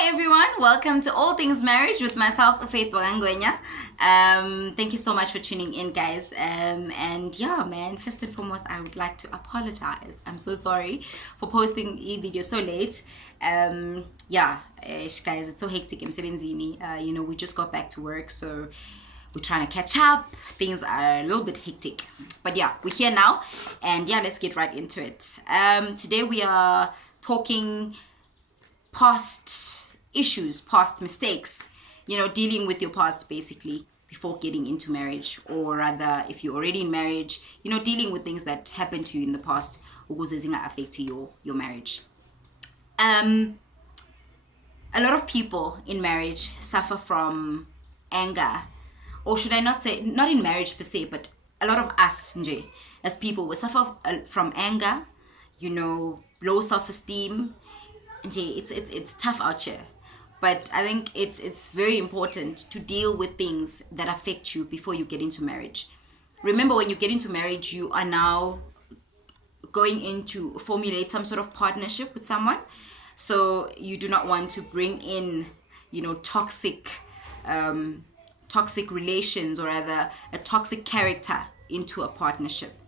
Hi everyone, welcome to All Things Marriage with myself, Faith Bogangwenya. Thank you so much for tuning in, guys. And yeah, man, first and foremost, I would like to apologize. I'm so sorry for posting a video so late. Guys, it's so hectic. We just got back to work, so we're trying to catch up. Things are a little bit hectic, but yeah, we're here now, and yeah, let's get right into it. Today we are talking past issues, past mistakes, dealing with your past basically before getting into marriage, or rather if you're already in marriage, dealing with things that happened to you in the past ukuze zinga-affect your marriage. A lot of people in marriage suffer from anger, or should I not say, not in marriage per se, but a lot of us nje, as people, we suffer from anger, low self-esteem. It's tough out here, but I think it's very important to deal with things that affect you before you get into marriage. Remember, when you get into marriage, you are now going in to formulate some sort of partnership with someone, so you do not want to bring in toxic relations, or rather a toxic character into a partnership.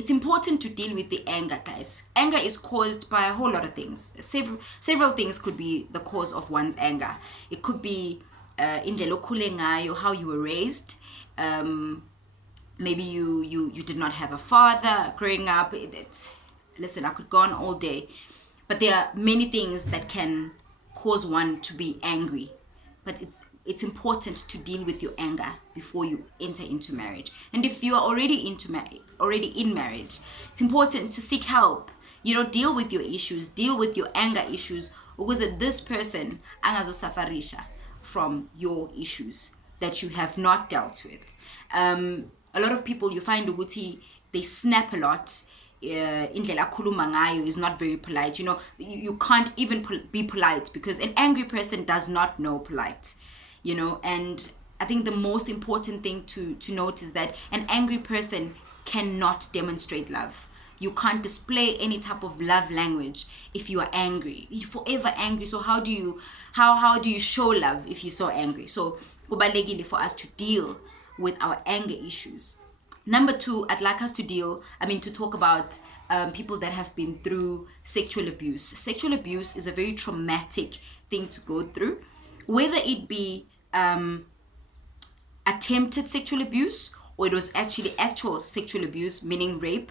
It's important to deal with the anger, guys. Anger is caused by a whole lot of things. Several things could be the cause of one's anger. It could be indlela okhule ngayo, how you were raised. Maybe you did not have a father growing up. Listen, I could go on all day, but there are many things that can cause one to be angry. But it's important to deal with your anger before you enter into marriage. And if you are already in marriage, it's important to seek help. Deal with your issues, deal with your anger issues, because this person angazosafarisha from your issues that you have not dealt with. A lot of people, you find ukuthi they snap a lot. Indlela khuluma ngayo is not very polite. You can't even be polite, because an angry person does not know polite. And I think the most important thing to note is that an angry person cannot demonstrate love. You can't display any type of love language if you are angry. You're forever angry. So how do you show love if you're so angry? So kubalulekile for us to deal with our anger issues. Number two, I'd like us to talk about people that have been through sexual abuse. Sexual abuse is a very traumatic thing to go through, whether it be attempted sexual abuse, or it was actually actual sexual abuse, meaning rape,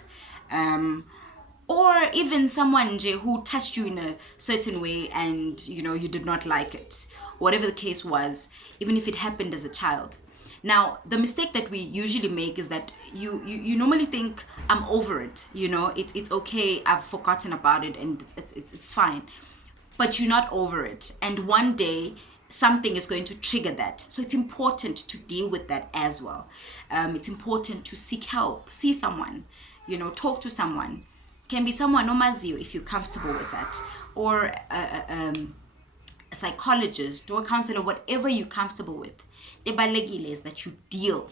or even someone who touched you in a certain way and you did not like it. Whatever the case was, even if it happened as a child. Now, the mistake that we usually make is that you normally think, I'm over it, it's okay, I've forgotten about it, and it's fine. But you're not over it, and one day something is going to trigger that. So it's important to deal with that as well. It's important to seek help, see someone, talk to someone. Can be someone omaziyo if you're comfortable with that, or a psychologist or a counselor, whatever you're comfortable with. Ebalekile is that you deal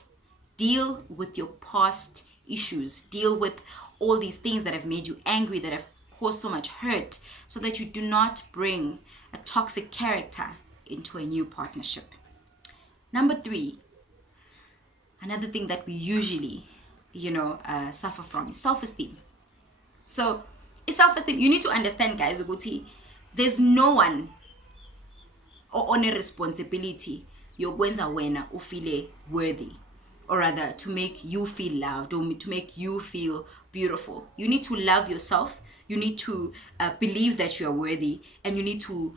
with your past issues, deal with all these things that have made you angry, that have caused so much hurt, so that you do not bring a toxic character into a new partnership. Number three, another thing that we usually suffer from is self-esteem. So it's self-esteem. You need to understand, guys, ukuthi there's no one on a responsibility yokwenza wena ufile worthy, or rather to make you feel loved, or to make you feel beautiful. You need to love yourself. You need to believe that you are worthy, and you need to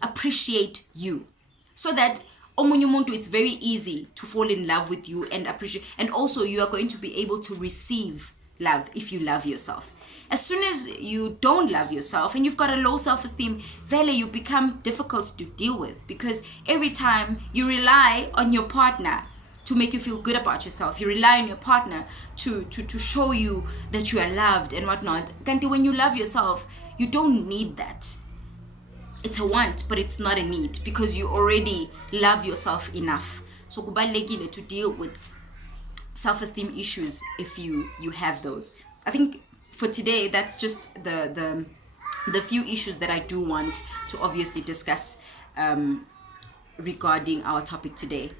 appreciate you, so that omunye umuntu, it's very easy to fall in love with you and appreciate, and also you are going to be able to receive love if you love yourself. As soon as you don't love yourself and you've got a low self-esteem, you become difficult to deal with, because every time you rely on your partner to make you feel good about yourself, you rely on your partner to show you that you are loved and whatnot. Kanti, when you love yourself, you don't need that. It's a want, but it's not a need, because you already love yourself enough. So kubalulekile to deal with self-esteem issues if you have those. I think for today, that's just the the few issues that I do want to obviously discuss regarding our topic today.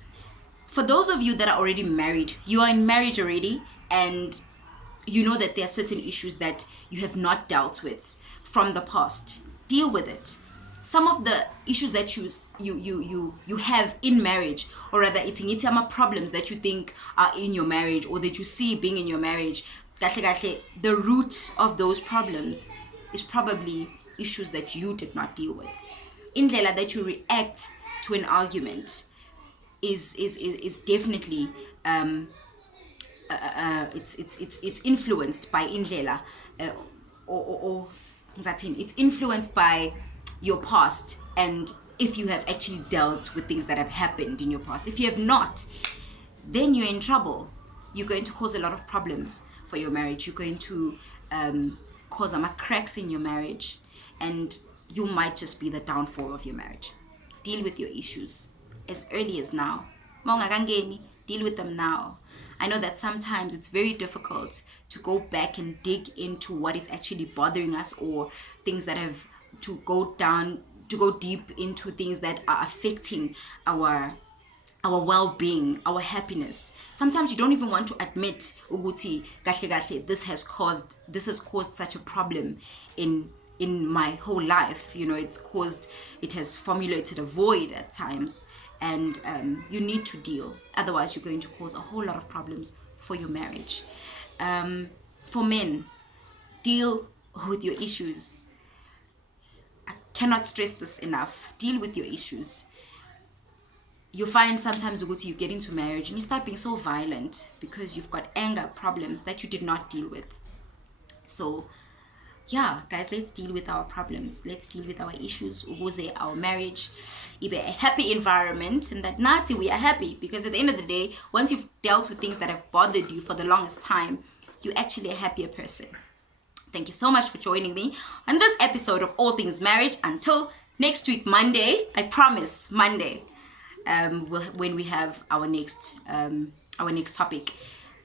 For those of you that are already married, you are in marriage already, and you know that there are certain issues that you have not dealt with from the past. Deal with it. Some of the issues that you have in marriage, or rather it's problems that you think are in your marriage or that you see being in your marriage, the root of those problems is probably issues that you did not deal with. Indlela that you react to an argument is definitely it's influenced by indlela or it's influenced by your past, and if you have actually dealt with things that have happened in your past. If you have not, then you're in trouble. You're going to cause a lot of problems for your marriage. You're going to cause cracks in your marriage, and you might just be the downfall of your marriage. Deal with your issues as early as now. Deal with them now. I know that sometimes it's very difficult to go back and dig into what is actually bothering us, or things that have to go deep into things that are affecting our well-being, our happiness. Sometimes you don't even want to admit ukuthi kahle this has caused such a problem in my whole life. It has formulated a void at times, and you need to deal. Otherwise, you're going to cause a whole lot of problems for your marriage. For men, deal with your issues. I cannot stress this enough. Deal with your issues. You find sometimes you get into marriage and you start being so violent because you've got anger problems that you did not deal with. So yeah, guys, let's deal with our problems. Let's deal with our issues. Our marriage, either a happy environment, and that Nati, we are happy, because at the end of the day, once you've dealt with things that have bothered you for the longest time, you're actually a happier person. Thank you so much for joining me on this episode of All Things Marriage. Until next week, Monday, I promise, Monday, when we have our next topic.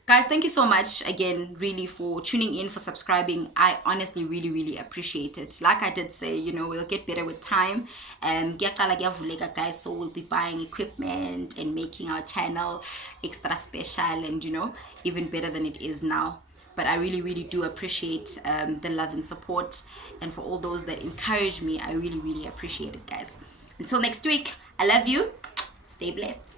Guys, thank you so much again, really, for tuning in, for subscribing. I honestly really, really appreciate it. Like I did say, we'll get better with time. Guys, so we'll be buying equipment and making our channel extra special and, even better than it is now. But I really, really do appreciate the love and support. And for all those that encourage me, I really, really appreciate it, guys. Until next week, I love you. Stay blessed.